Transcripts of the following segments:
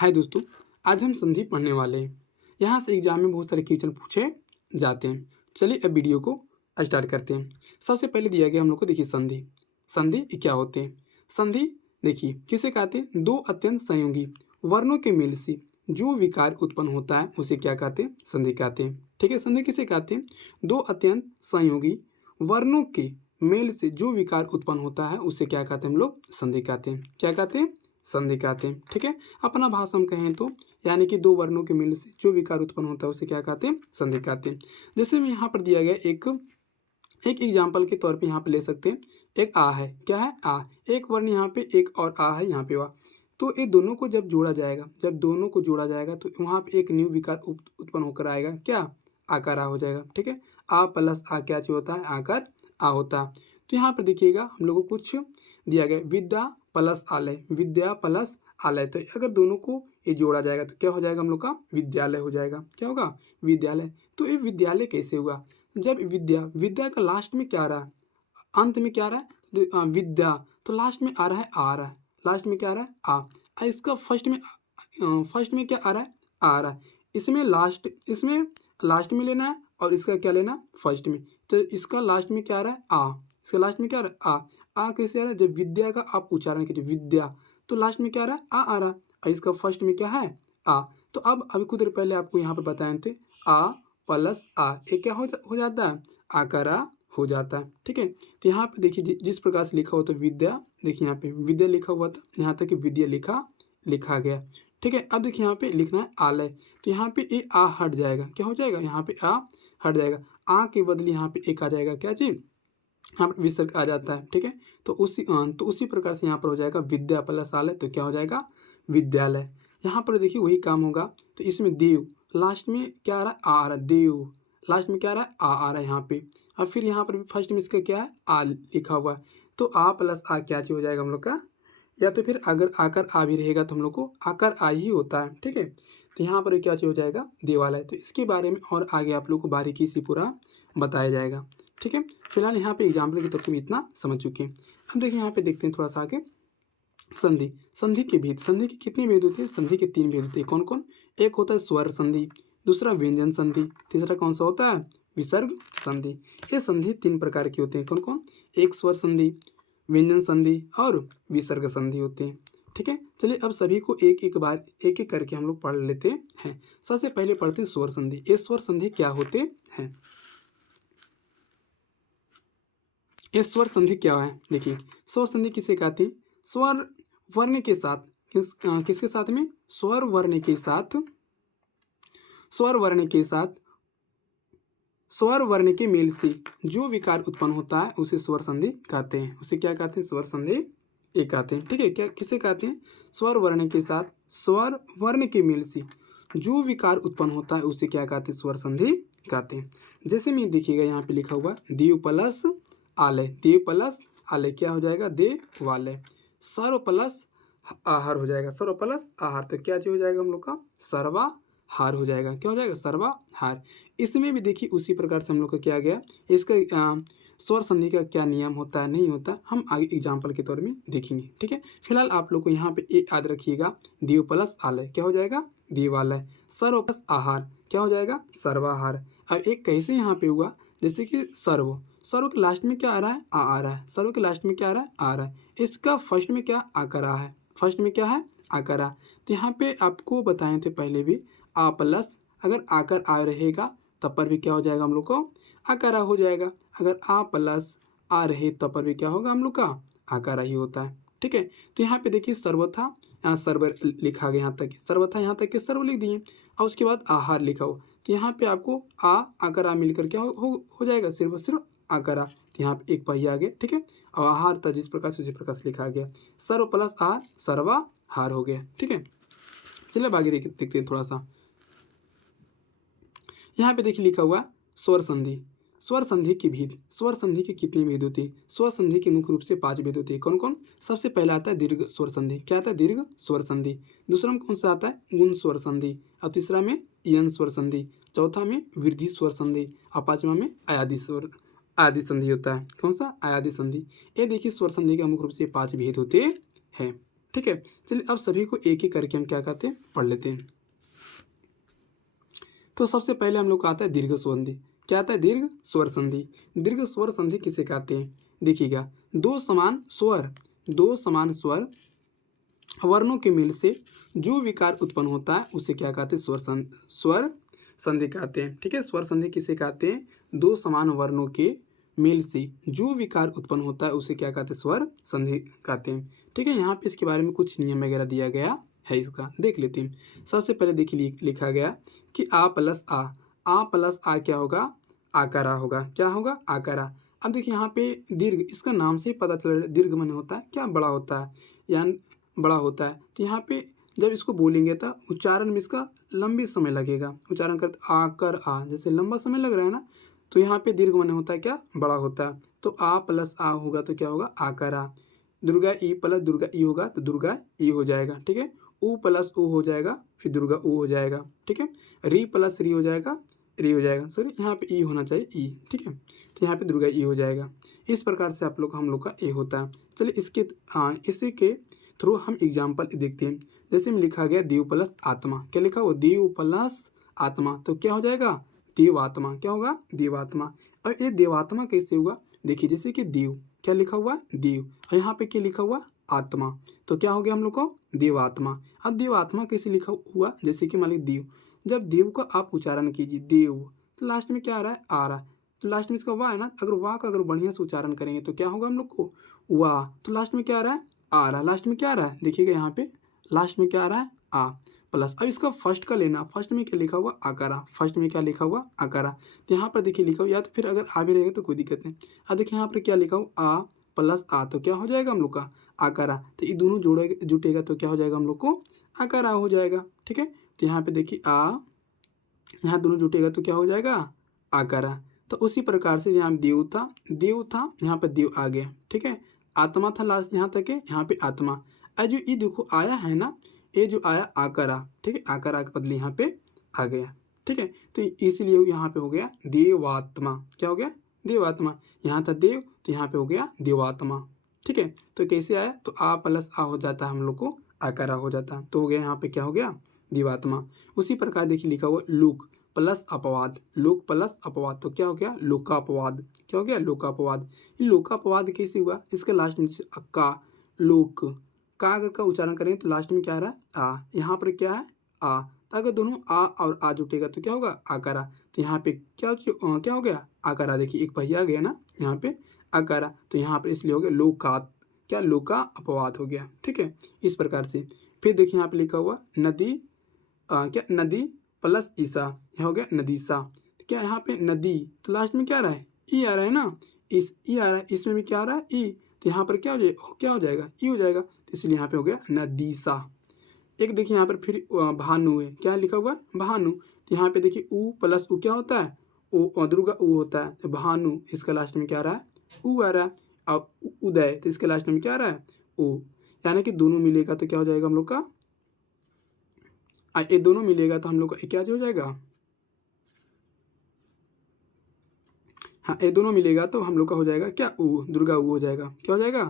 हाय दोस्तों, आज हम संधि पढ़ने वाले हैं। यहाँ से एग्जाम में बहुत सारे क्वेश्चन पूछे जाते हैं। चलिए अब वीडियो को स्टार्ट करते हैं। सबसे पहले दिया गया हम लोग को, देखिए संधि। संधि क्या होते हैं? संधि देखिए किसे कहते हैं? दो अत्यंत संयोगी वर्णों के मेल से जो विकार उत्पन्न होता है उसे क्या कहते हैं? संधि कहते हैं। ठीक है, संधि किसे कहते हैं? दो अत्यंत संयोगी वर्णों के मेल से जो विकार उत्पन्न होता है उसे क्या कहते हैं? हम लोग संधि कहते हैं। क्या कहते हैं? संधि कहते हैं। ठीक है, अपना भाषा में कहें तो यानी कि दो वर्णों के मेल से जो विकार उत्पन्न होता है उसे क्या कहते हैं? संधि कहते हैं। जैसे में यहाँ पर दिया गया एक एक एग्जाम्पल के तौर पे यहाँ पे ले सकते हैं। एक आ है, क्या है? आ। एक वर्ण यहाँ पे एक और आ है यहाँ पे वा। तो ये दोनों को जब जोड़ा जाएगा, जब दोनों को जोड़ा जाएगा तो वहाँ पे एक न्यू विकार उत्पन्न होकर आएगा, क्या? आकार आ हो जाएगा। ठीक है, आ प्लस आ क्या चीज होता है? आकार आ होता है। तो यहाँ पर देखिएगा हम लोगों को कुछ दिया गया, विद्या प्लस आलय, विद्या प्लस आलय। तो अगर दोनों को ये जोड़ा जाएगा तो क्या हो जाएगा? हम लोग का विद्यालय हो जाएगा। क्या होगा? विद्यालय। तो ये विद्यालय कैसे हुआ? जब विद्या, विद्या का लास्ट में क्या आ रहा है? अंत में क्या आ रहा है? विद्या। तो लास्ट में आ रहा है आ रहा है, लास्ट में क्या आ रहा है? इसका फर्स्ट में क्या आ रहा है? आ रहा है। इसमें लास्ट में लेना है और इसका क्या लेना है? फर्स्ट में। तो इसका लास्ट में क्या आ रहा है? आ। इसका लास्ट में क्या आ रहा है? आ कैसे आ रहा है? जब विद्या का आप उच्चारण कीजिए, विद्या, तो लास्ट में क्या आ रहा है? आ रहा है और इसका फर्स्ट में क्या है? आ। तो अब अभी कुछ देर पहले आपको यहाँ पर बताए थे, आ प्लस आ, ये क्या हो जाता है? आकारा हो जाता है। ठीक है, तो यहाँ पे देखिए जिस प्रकार से लिखा होता है विद्या, देखिए यहाँ पे विद्या लिखा हुआ था, यहाँ तक कि विद्या लिखा गया। ठीक है, अब देखिए यहाँ पे लिखना है आलय। तो यहाँ पे ये आ हट जाएगा, क्या हो जाएगा? यहाँ पे आ हट जाएगा। आ के बदले यहाँ पे एक आ जाएगा, क्या चीज? यहाँ पर विसर्ग आ जाता है। ठीक है, तो उसी प्रकार से यहाँ पर हो जाएगा विद्या प्लस आलय, तो क्या हो जाएगा? विद्यालय। यहाँ पर देखिए वही काम होगा। तो इसमें देव, लास्ट में क्या आ रहा है? आ रहा है, देव। लास्ट में क्या आ रहा है? आ रहा है यहाँ पे। और फिर यहाँ पर फर्स्ट में इसका क्या है? आ लिखा हुआ है। तो आ प्लस आ क्या चीज हो जाएगा हम लोग का? या तो फिर अगर आकर आ भी रहेगा तो हम लोग को आकर आ ही होता है। ठीक है, तो यहाँ पर क्या चीज हो जाएगा? देवालय। तो इसके बारे में और आगे आप लोग को बारीकी से पूरा बताया जाएगा। ठीक है, फिलहाल यहाँ पे एग्जाम्पल के तौर पे इतना समझ चुके हैं। अब देखिए यहाँ पे देखते हैं थोड़ा सा आगे, संधि। संधि के भेद, संधि के कितने भेद होते हैं? संधि के तीन भेद होते हैं। कौन कौन? एक होता है स्वर संधि, दूसरा व्यंजन संधि, तीसरा कौन सा होता है? विसर्ग संधि। ये संधि तीन प्रकार की होते हैं। कौन कौन? एक स्वर संधि, व्यंजन संधि और विसर्ग संधि होते हैं। ठीक है, चलिए अब सभी को एक एक करके हम लोग पढ़ लेते हैं। सबसे पहले पढ़ते हैं स्वर संधि। ये स्वर संधि क्या होते हैं? ये स्वर संधि क्या है? देखिए, स्वर संधि किसे कहते हैं? स्वर वर्ण के साथ, किसके साथ में? स्वर वर्ण के साथ, स्वर वर्ण के साथ, स्वर वर्ण के मेल से जो विकार उत्पन्न होता है उसे स्वर संधि कहते हैं। उसे क्या कहते हैं? स्वर संधि ये कहते हैं। ठीक है, क्या किसे कहते हैं? स्वर वर्ण के साथ, स्वर वर्ण के मेल से जो विकार उत्पन्न होता है उसे क्या कहते हैं? स्वर संधि कहते हैं। जैसे में देखिएगा यहाँ पे लिखा हुआ देव प्लस आलय, देव प्लस आलय क्या हो जाएगा? देवालय। सर्व प्लस आहार हो जाएगा, सर्व प्लस आहार, तो क्या चीज हो जाएगा हम लोग का? सर्वाहार हो जाएगा। क्या हो जाएगा? सर्वाहार। इसमें भी देखिए उसी प्रकार से हम लोग का क्या गया, इसका स्वर संधि का क्या नियम होता है, नहीं होता, हम आगे एग्जाम्पल के तौर में देखेंगे। ठीक है, फिलहाल आप लोग को यहाँ पे एक याद रखिएगा, देव प्लस आलय क्या हो जाएगा? देवालय। सर्व प्लस आहार क्या हो जाएगा? सर्वाहार। अब एक कैसे यहाँ पे हुआ, जैसे कि सर्व, सर्व के लास्ट में क्या आ रहा है? आ रहा है। सर्व के लास्ट में क्या आ रहा है? आ रहा है। इसका फर्स्ट में क्या आकर रहा है? फर्स्ट में क्या है? आकर आ। तो यहाँ पे आपको बताए थे पहले भी, आ प्लस अगर आकर आ रहेगा तब पर भी क्या हो जाएगा हम लोग को? आकारा हो जाएगा। अगर आ प्लस आ रहे तब पर भी क्या होगा हम लोग का? आकारा ही होता है। ठीक है, तो यहाँ पे देखिए सर्वथा, यहाँ सर्वर लिखा गया, यहाँ तक सर्वथा, यहाँ तक के सर्व लिख दिए और उसके बाद आहार लिखा हो। तो यहाँ पे आपको आ आकर आ मिलकर क्या हो जाएगा? सिर्फ और सिर्फ आकारा। तो यहाँ पे एक पहिया आ गया। ठीक है, और आहार था जिस प्रकार से उसी प्रकार से लिखा गया, सर्व प्लस आहार सर्वाहार हो गया। ठीक है, चलिए अब आगे देखते हैं थोड़ा सा। यहाँ पे देखिए लिखा हुआ स्वर संधि। स्वर संधि के भेद, स्वर संधि के कितने भेद होते हैं? स्वर संधि के मुख्य रूप से 5 भेद होते हैं। कौन कौन? सबसे पहला आता है दीर्घ स्वर संधि। क्या आता है? दीर्घ स्वर संधि। दूसरा में कौन सा आता है? गुण स्वर संधि। और तीसरा में यन स्वर संधि। चौथा में वृद्धि स्वर संधि और पांचवा में आदि संधि होता है। कौन सा? आयादी संधि। ये देखिए स्वर संधि का मुख्य रूप से 5 भेद होते हैं। ठीक है। चलिए अब सभी को एक एक करके हम क्या कहते हैं पढ़ लेते हैं। तो सबसे पहले हम लोग को आता है दीर्घ स्वर संधि। क्या आता है? दीर्घ स्वर संधि। दीर्घ स्वर संधि किसे कहते हैं? देखिएगा, दो समान स्वर वर्णों के मेल से जो विकार उत्पन्न होता है उसे क्या कहते हैं? स्वर संधि कहते हैं। ठीक है, स्वर संधि किसे कहते हैं? दो समान वर्णों के मेल से जो विकार उत्पन्न होता है उसे क्या कहते हैं? स्वर संधि कहते हैं। ठीक है, यहाँ पे इसके बारे में कुछ नियम वगैरह दिया गया है, इसका देख लेते हैं। सबसे पहले देखिए लिखा गया कि आ प्लस आ क्या होगा? आकारा होगा। क्या होगा? आकारा। अब देखिए यहाँ पे दीर्घ, इसका नाम से ही पता चल रहा है दीर्घ मन होता है क्या? बड़ा होता है, यानी बड़ा होता है। तो यहाँ पे जब इसको बोलेंगे तो उच्चारण में इसका लंबी समय लगेगा। उच्चारण करते आकर आ, जैसे लंबा समय लग रहा है ना, तो यहाँ पे दीर्घ मन होता है क्या? बड़ा होता है। तो आ प्लस आ होगा तो क्या होगा? आकारा। दुर्गा ई प्लस दुर्गा ई होगा तो दुर्गा ई हो जाएगा। ठीक है, ऊ प्लस ऊ हो जाएगा, फिर दुर्गा ऊ हो जाएगा। ठीक है, री प्लस री हो जाएगा, री हो जाएगा, सॉरी यहाँ पे ई होना चाहिए, ई। ठीक है, तो यहाँ पे दुर्गा ई हो जाएगा। इस प्रकार से हम लोग का ए होता है। चलिए इसी के थ्रू हम एग्जाम्पल देखते हैं। जैसे में लिखा गया देव प्लस आत्मा। क्या लिखा हुआ? देव प्लस आत्मा, तो क्या हो जाएगा? देवात्मा। क्या होगा? देवात्मा। और ये देवात्मा कैसे हुआ? देखिए, जैसे कि देव, क्या लिखा हुआ? देव, और यहाँ पे क्या लिखा हुआ? आत्मा, तो क्या हो गया हम लोग को? देवात्मा। अब देवात्मा कैसे लिखा हुआ? जैसे कि मान लीजिए देव, जब देव का आप उच्चारण कीजिए देव, तो लास्ट में क्या आ रहा है? आ रहा है, तो लास्ट में इसका वाह है ना। अगर वाह का अगर बढ़िया से उच्चारण करेंगे तो क्या होगा हम लोग को? वाह। तो लास्ट में क्या आ रहा है? आ रहा है। लास्ट में क्या आ रहा है? देखिएगा यहाँ पे लास्ट में क्या आ रहा है? आ प्लस। अब इसका फर्स्ट का लेना, फर्स्ट में क्या लिखा हुआ? आकारा। फर्स्ट में क्या लिखा हुआ? आकारा। तो यहाँ पर देखिए लिखा हुआ, या तो फिर अगर आ भी रहेगा तो कोई दिक्कत नहीं। अब देखिए यहाँ पर क्या लिखा हुआ? आ प्लस आ, तो क्या हो जाएगा हम लोग का? आकारा। तो ये दोनों जुटेगा तो क्या हो जाएगा हम लोग को? आकारा हो जाएगा। ठीक है, तो यहाँ पे देखिए यहाँ दोनों जुटेगा तो क्या हो जाएगा? आकारा। तो उसी प्रकार से यहाँ देव था, यहाँ पे देव आ गया। ठीक है, आत्मा था लास्ट यहाँ तक है, यहाँ पे आत्मा। जो ये देखो आया है ना, ये जो आया आकारा। ठीक है, आकारा के बदले यहाँ पे आ गया। ठीक है, तो इसीलिए यहाँ पे हो गया देवात्मा। क्या हो गया? देवात्मा। यहाँ था देव, तो यहाँ पे हो गया देवात्मा। ठीक है, तो कैसे आया? तो आ प्लस आ हो जाता है हम लोग को आकारा हो जाता है, तो हो गया यहाँ पे क्या हो गया? देवात्मा। उसी प्रकार देखिए लिखा हुआ लोक प्लस अपवाद। लोक प्लस अपवाद, तो क्या हो गया? लोकापवाद। क्या हो गया? लोकापवाद। ये लोकापवाद कैसे हुआ? इसका लास्ट में का लोक, का अगर का उच्चारण करेंगे तो लास्ट में क्या आ रहा है? आ। यहाँ पर क्या है? आ। तो अगर दोनों आ और आ जुटेगा तो क्या होगा? आकारा। तो यहाँ पे क्या हो गया? आकारा। देखिए एक पहिया आ गया ना यहाँ पे, आकारा। तो यहाँ पर इसलिए हो गया लोकात, क्या? लोका अपवाद हो गया। ठीक है, इस प्रकार से। फिर देखिए यहाँ पे लिखा हुआ नदी, क्या? नदी प्लस ईसा, यह हो गया नदीसा। तो क्या यहाँ पे नदी, तो लास्ट में क्या आ रहा है? ई आ रहा है ना, इस ई आ रहा है, इसमें भी क्या आ रहा है? ई। तो यहाँ पर क्या हो जाएगा? ई हो जाएगा, तो इसलिए यहाँ पे हो गया नदीसा। एक देखिए यहाँ पर फिर भानु है। क्या लिखा हुआ है? भानु। तो यहाँ पे देखिए ऊ प्लस ऊ क्या होता है? ओ दुर्गा ऊ होता है, तो भानु, इसका लास्ट में क्या आ रहा है? ऊ आ रहा है। और उदय, तो इसके लास्ट में क्या आ रहा है? ओ। यानी कि दोनों मिलेगा तो क्या हो जाएगा हम लोग का? ये दोनों मिलेगा तो हम लोग का क्या हो जाएगा? हाँ, ये दोनों मिलेगा तो हम लोग का हो जाएगा क्या? ऊ, दुर्गा ऊ हो जाएगा। क्या हो जाएगा?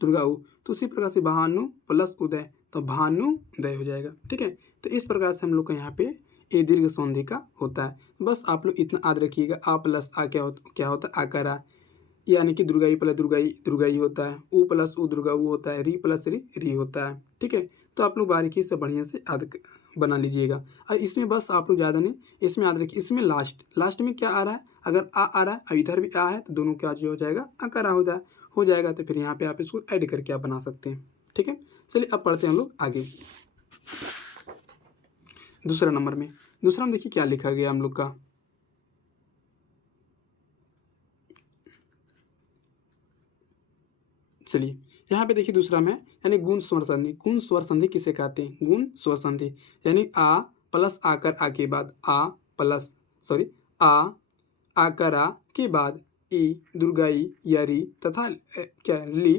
दुर्गा ऊ। तो उसी प्रकार से भानु प्लस उदय, तो भानु उदय हो जाएगा। ठीक है, तो इस प्रकार से हम लोग का यहाँ पे ये दीर्घ संधि का होता है। बस आप लोग इतना याद रखिएगा, आ प्लस आ क्या होता है? आकारा। यानी कि दुर्गा ई प्लस दुर्गा ई होता है, ऊ प्लस ऊ दुर्गा ऊ होता है, री प्लस री होता है। ठीक है, तो आप लोग बारीकी से बढ़िया से याद बना लीजिएगा। और इसमें बस आप लोग ज़्यादा नहीं, इसमें याद रखिए, इसमें लास्ट में क्या आ रहा है? अगर आ रहा है और इधर भी आ है तो दोनों क्या जो हो जाएगा? आकारा हो जाएगा। तो फिर यहाँ पे आप इसको ऐड करके आप बना सकते हैं। ठीक है, चलिए अब पढ़ते हैं हम लोग आगे। दूसरा में देखिए क्या लिखा गया हम लोग का। चलिए यहाँ पे देखिए दूसरा में, यानी गुण स्वर संधि। गुण स्वर संधि किसे कहते हैं? गुण स्वर संधि यानी आ प्लस आकर आ के बाद आ आकर आ के बाद ई दुर्गाई या री तथा क्या ली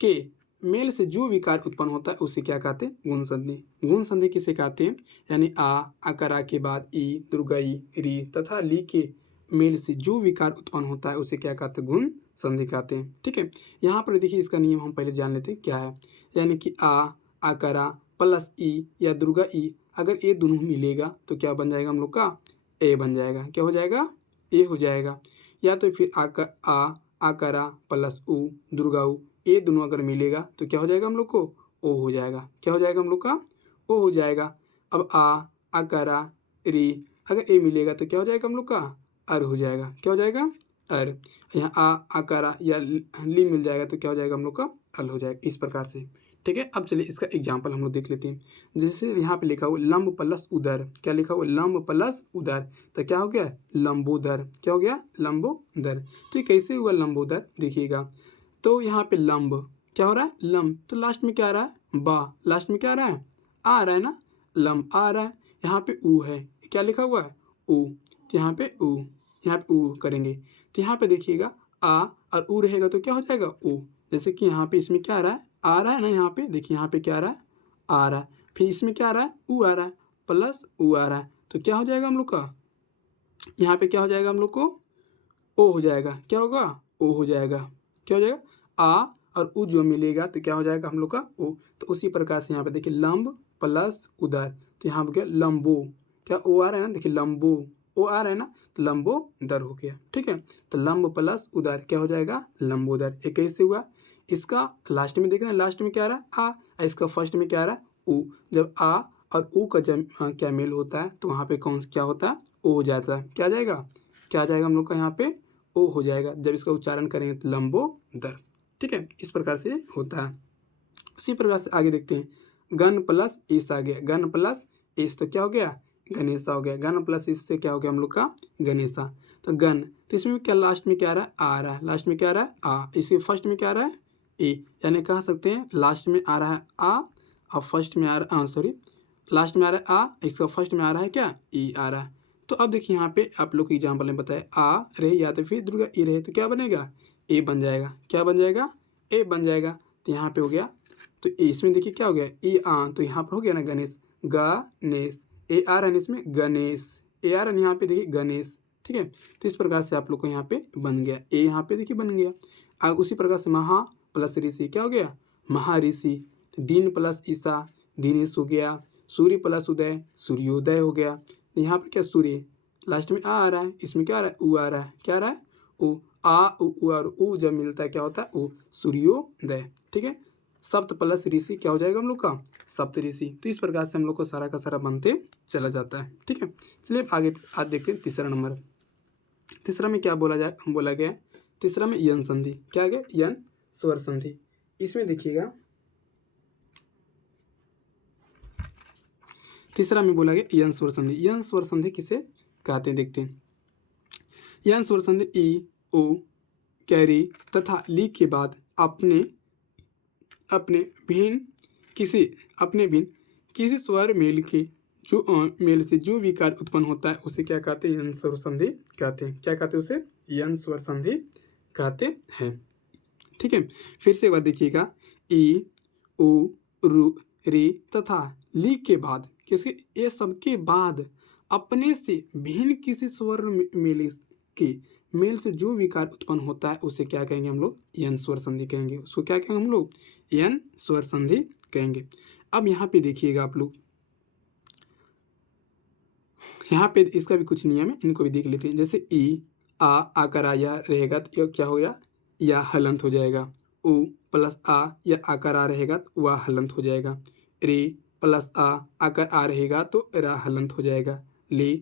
के मेल से जो विकार उत्पन्न होता है उसे क्या कहते हैं? गुण संधि। गुण संधि किसे कहते हैं? यानी आ आकर आ के बाद ई दुर्गाई री तथा ली के मेल से जो विकार उत्पन्न होता है उसे क्या कहते हैं? गुण संधि कहते हैं। ठीक है, यहाँ पर देखिए इसका नियम हम पहले जान लेते हैं क्या है। यानी कि आ आकारा प्लस ई या दुर्गा ई, अगर ये दोनों मिलेगा तो क्या बन जाएगा हम लोग का? ए बन जाएगा। क्या हो जाएगा? ए हो जाएगा। या तो फिर आकारा प्लस उ दुर्गा उ, ये दोनों अगर मिलेगा तो क्या हो जाएगा हम लोग को? ओ हो जाएगा। क्या हो जाएगा हम लोग का? ओ हो जाएगा। अब आकारा री, अगर ए मिलेगा तो क्या हो जाएगा हम लोग का? अर हो जाएगा। क्या हो जाएगा? अर। यहाँ आकारा या ली मिल जाएगा तो क्या हो जाएगा हम लोग का? अल हो जाएगा। इस प्रकार से, ठीक है। अब चलिए इसका एग्जाम्पल हम लोग देख लेते हैं। जैसे यहाँ पे लिखा हुआ लंब प्लस उदर, क्या लिखा हुआ? लंब प्लस उदर, तो क्या हो गया? लंबोदर। क्या हो गया? लंबोदर। तो ये कैसे हुआ लंबोदर? देखिएगा, तो यहाँ पे लंब क्या हो रहा है? लंब, तो लास्ट में क्या आ रहा है? बा, लास्ट में क्या आ रहा है? आ रहा है ना, लंब आ रहा है। यहाँ पे ऊ है, क्या लिखा हुआ है? ऊ, तो यहाँ पे ऊ, यहाँ पे ऊ करेंगे तो यहाँ पे देखिएगा आ और ऊ रहेगा तो क्या हो जाएगा? ऊ। जैसे कि यहाँ पे इसमें क्या आ रहा है? आ रहा है ना, यहाँ पे देखिए, यहाँ पे क्या आ रहा है? आ रहा है। फिर इसमें क्या आ रहा है? ऊ आ रहा है, प्लस ऊ आ रहा है, तो क्या हो जाएगा हम लोग का? यहाँ पे क्या हो जाएगा हम लोग को? ओ हो जाएगा। क्या होगा? ओ हो जाएगा। क्या हो जाएगा? आ और उ जो मिलेगा तो क्या हो जाएगा हम लोग का? ओ। तो उसी प्रकार से यहाँ पे देखिए लंब प्लस उदर, तो यहाँ पे क्या? लंबो, क्या ओ आ रहा है ना, देखिए लंबो, ओ आ रहा है ना, तो लंबो दर हो गया। ठीक है, तो लंब प्लस उदर क्या हो जाएगा? लंबोदर। ये कैसे हुआ? इसका लास्ट में देखना, लास्ट में क्या आ रहा है? आ, और इसका फर्स्ट में क्या आ रहा है? उ। जब आ और उ का जब क्या मेल होता है तो वहाँ पे कौन क्या होता है? ओ हो जाता है। क्या आ जाएगा? क्या आ जाएगा हम लोग का यहाँ पे? ओ हो जाएगा जब इसका उच्चारण करेंगे तो लंबोदर। ठीक है, इस प्रकार से होता है। उसी प्रकार से आगे देखते हैं, गण प्लस ईस आ गया, गण प्लस ईस तो क्या हो गया? गणेशा हो गया। गण प्लस ईस से क्या हो गया हम लोग का? गणेशा। तो गण, तो इसमें क्या लास्ट में क्या आ रहा है? आ रहा है, लास्ट में क्या आ रहा है? आ। इसी फर्स्ट में क्या आ रहा है? ए, यानी कह सकते हैं लास्ट में आ रहा है आ और फर्स्ट में आ रहा है सॉरी, लास्ट में आ रहा है आ, इसका फर्स्ट में आ रहा है क्या? ई आ रहा है। तो अब देखिए यहाँ पे आप लोग को एग्जाम्पल में बताया आ रहे या तो फिर दुर्गा ई रहे तो क्या बनेगा? ए बन जाएगा। क्या बन जाएगा? ए बन जाएगा। तो यहाँ पे हो गया, तो इसमें देखिए क्या हो गया? ए आ, तो यहाँ पर हो गया ना गणेश, गणेश। ए आ रहा है इसमें गणेश, ए आ रहा है यहाँ पे देखिए गणेश। ठीक है, तो इस प्रकार से आप लोग को यहाँ पे बन गया, ए यहाँ पे देखिए बन गया। उसी प्रकार से महा प्लस ऋषि क्या हो गया? महाऋषि। दिन प्लस ईसा, दिनेश हो गया। सूर्य प्लस उदय, सूर्योदय हो गया। यहाँ पे क्या? सूर्य, लास्ट में आ रहा है, इसमें क्या आ रहा है? ऊ आ रहा है। क्या आ रहा है? ऊ। आ उ और ऊ जब मिलता है क्या होता है? ऊ, सूर्योदय। ठीक है, सप्त प्लस ऋषि क्या हो जाएगा हम लोग का? सप्त ऋषि। तो इस प्रकार से हम लोग को सारा का सारा बनते चला जाता है। ठीक है, चलिए आगे आज देखते हैं तीसरा नंबर। तीसरा में क्या बोला गया? तीसरा में यन संधि। क्या आ गया? यन स्वर संधि। इसमें देखिएगा तीसरा में बोला गया यन स्वर संधि। यन स्वर संधि किसे कहते हैं देखते हैं। यन स्वर संधि ई, ओ, कैरी तथा ली के बाद अपने भिन्न किसी स्वर मेल के मेल से जो विकार उत्पन्न होता है उसे क्या कहते हैं? यन स्वर संधि कहते हैं। क्या कहते हैं उसे? यन स्वर संधि कहते हैं। ठीक है, फिर से एक बार देखिएगा, ई, उ, रु, री तथा ली के बाद किसके? ये सबके बाद अपने से भिन्न किसी स्वर मेल के मेल से जो विकार उत्पन्न होता है उसे क्या कहेंगे हम लोग? यन स्वर संधि कहेंगे। उसको क्या कहेंगे हम लोग? यन स्वर संधि कहेंगे। अब यहाँ पे देखिएगा आप लोग, यहाँ पे इसका भी कुछ नियम है, इनको भी देख लेते हैं। जैसे ई, आकर आया रहेगा तो क्या हो गया? या हलंत हो जाएगा। उ प्लस आ या आकर आ रहेगा तो वह हलंत हो जाएगा। रे प्लस आ आकर आ रहेगा तो रा हलंत हो जाएगा। ले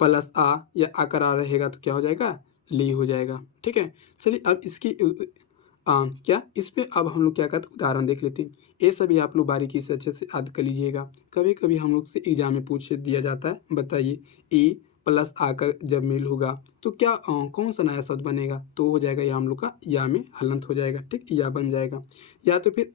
प्लस आ या आकर आ रहेगा तो क्या हो जाएगा? ले हो जाएगा। ठीक है, चलिए अब इसकी क्या इस पे अब हम लोग क्या करते हैं? उदाहरण देख लेते हैं। ये सभी आप लोग बारीकी से अच्छे से याद कर लीजिएगा। कभी कभी हम लोग से एग्जाम में पूछ दिया जाता है, बताइए ए प्लस आ का जब मेल होगा तो क्या कौन सा नया शब्द बनेगा? तो हो जाएगा या हम लोग का या में हलंत हो जाएगा। ठीक, या बन जाएगा। या तो फिर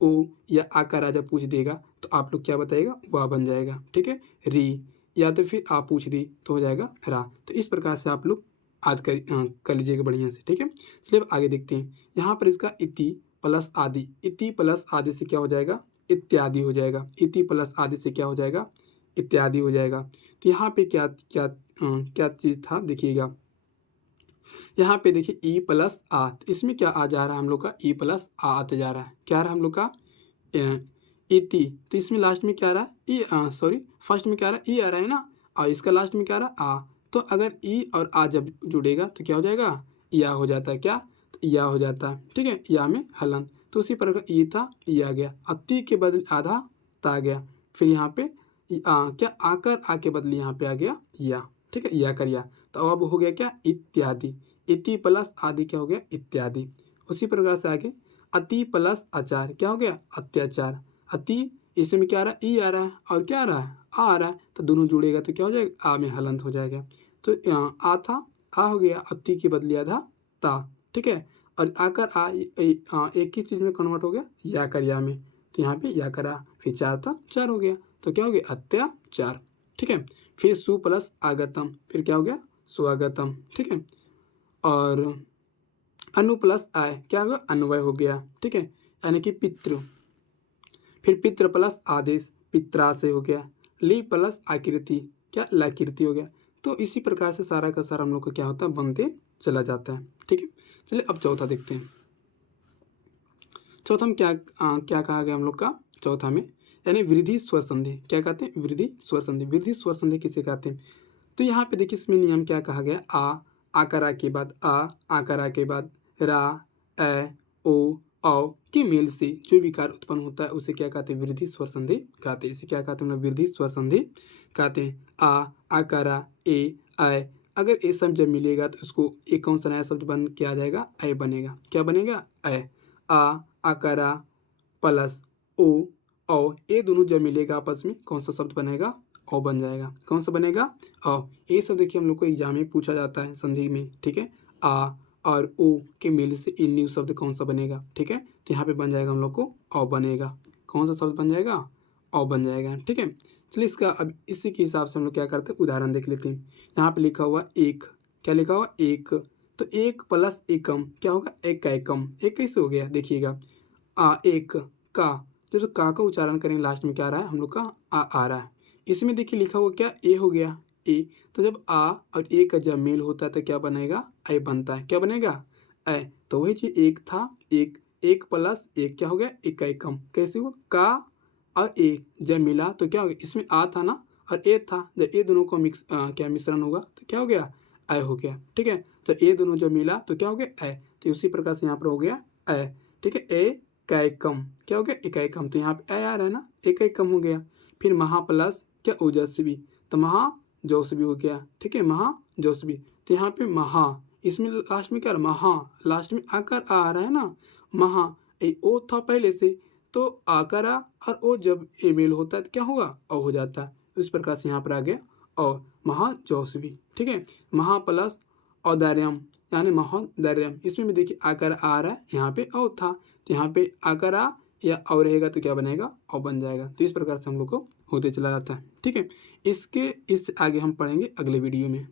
ओ या आ का राजा पूछ देगा तो आप लोग क्या बताइएगा? वाह बन जाएगा। ठीक है, री, या तो फिर आ पूछ दी तो हो जाएगा रा। तो इस प्रकार से आप लोग याद कर लीजिएगा बढ़िया से। ठीक है, चलिए अब आगे देखते हैं। यहाँ पर इसका इति प्लस आदि, इति प्लस आदि से क्या हो जाएगा? इत्यादि हो जाएगा। इति प्लस आदि से क्या हो जाएगा? इत्यादि हो जाएगा। तो यहाँ पे क्या क्या क्या चीज़ था देखिएगा, यहाँ पे देखिए ई प्लस आ, इसमें क्या आ जा रहा है हम लोग का? ई प्लस आ आते जा रहा है। क्या आ रहा है हम लोग का? इति, तो इसमें लास्ट में क्या आ रहा है ई, फर्स्ट में क्या आ रहा है ई आ रहा है ना, और इसका लास्ट में क्या आ रहा है आ। तो अगर ई और आ जब जुड़ेगा तो क्या हो जाएगा, या हो जाता है क्या, तो या हो जाता है। ठीक है, या में हलन, तो उसी प्रकार ई था ई आ गया, अब ती के बदले आधा ता आ गया, फिर यहाँ पे क्या आकर आ के बदले यहाँ पे आ गया या। ठीक है, या कर या, तो अब हो गया क्या इत्यादि, इति प्लस आदि क्या हो गया इत्यादि। उसी प्रकार से आगे अति प्लस आचार क्या हो गया अत्याचार। अति, इसमें क्या आ रहा है ई आ रहा है और क्या आ रहा है आ रहा है, तो दोनों जुड़ेगा तो क्या हो जाएगा आ में हलंत हो जाएगा। तो आ था आ हो गया, अति की बदली आधा ता। ठीक है, और आकर एक ही चीज़ में कन्वर्ट हो गया या कर या में, तो यहाँ पे या करा, फिर चार था चार हो गया, तो क्या हो गया अत्याचार। ठीक है, फिर सु प्लस आगतम, फिर क्या हो गया स्वागतम। ठीक है, और अनु प्लस आय क्या होगा अन्वय हो गया। ठीक है, यानी कि पितृ, फिर पितृ प्लस आदेश पित्राशय हो गया, ली प्लस आकृति क्या लाकृति हो गया। तो इसी प्रकार से सारा का सारा हम लोग को क्या होता है बनते चला जाता है। ठीक है, चलिए अब चौथा देखते हैं। चौथा में क्या कहा गया हम लोग का चौथा में, यानी वृद्धि स्वर संधि क्या कहते हैं वृद्धि स्वर संधि। वृद्धि स्वर संधि किसे कहते हैं, तो यहाँ पे देखिए इसमें नियम क्या कहा गया, आकरा के बाद आकरा के बाद रा ए ओ औ के मेल से जो विकार उत्पन्न होता है उसे क्या कहते हैं वृद्धि स्वर संधि कहते हैं। इसे क्या कहते हैं हम लोग वृद्धि स्वर संधि कहते हैं। आकारा ए आय, अगर ए शब्द जब मिलेगा तो उसको एक कौन सा नया शब्द बन के आ जाएगा ऐ बनेगा, क्या बनेगा ऐ। आकारा प्लस ओ औ, ये दोनों जब मिलेगा आपस में कौन सा शब्द बनेगा औ बन जाएगा। कौन सा बनेगा औ। ये सब देखिए हम लोग को एग्जाम में पूछा जाता है संधि में। ठीक है, आ और ओ के मेल से इन न्यू शब्द कौन सा बनेगा। ठीक है, तो यहाँ पे बन जाएगा हम लोग को औ बनेगा। कौन सा शब्द बन जाएगा औ बन जाएगा। ठीक है, चलिए इसका अब इसी के हिसाब से हम लोग क्या करते हैं उदाहरण देख लेते हैं। यहाँ पे लिखा हुआ एक, क्या लिखा हुआ एक, तो एक प्लस एकम क्या होगा एक का एकम। एक कैसे हो गया देखिएगा, एक का, जब का उच्चारण करेंगे लास्ट में क्या आ रहा है हम लोग का आ रहा है। इसमें देखिए लिखा हुआ क्या ए हो गया ए, तो जब आ और ए का जब मेल होता है तो क्या बनेगा ऐ बनता है, क्या बनेगा ऐ। तो वही चीज एक था एक प्लस एक क्या हो गया एक का एकम। कैसे हुआ का और ए जब मिला तो क्या हो गया, इसमें आ था ना और ए था, जब ये दोनों को क्या मिश्रण होगा तो क्या हो गया ऐ हो गया। ठीक है, तो ये दोनों जब मिला तो क्या हो गया ऐ, तो उसी प्रकार से यहाँ पर हो गया ऐ। ठीक है, ए का एकम क्या हो गया इकाईकम, तो यहाँ पे ए आ रहा है ना इकाईकम हो गया। फिर महा प्लस क्या ओजस्वी, तो महा जोस्वी हो गया। ठीक है, महा जोस्वी, तो यहाँ पे महा, इसमें लास्ट में क्या महा, लास्ट में आकर आ रहा है ना महा, ए ओ था पहले से, तो आकर आ और ओ जब ए मेल होता है तो क्या होगा ओ हो जाता है। तो इस प्रकार से यहाँ पर आ गया और महा जोस्वी। ठीक है, महा प्लस औदार्यम यानी महोदर्यम, इसमें भी देखिए आकर आ रहा है यहाँ पे औ था, तो यहाँ पे आकर आ या और रहेगा तो क्या बनेगा और बन जाएगा। तो इस प्रकार से हम लोग को होते चला जाता है। ठीक है, इसके आगे हम पढ़ेंगे अगले वीडियो में।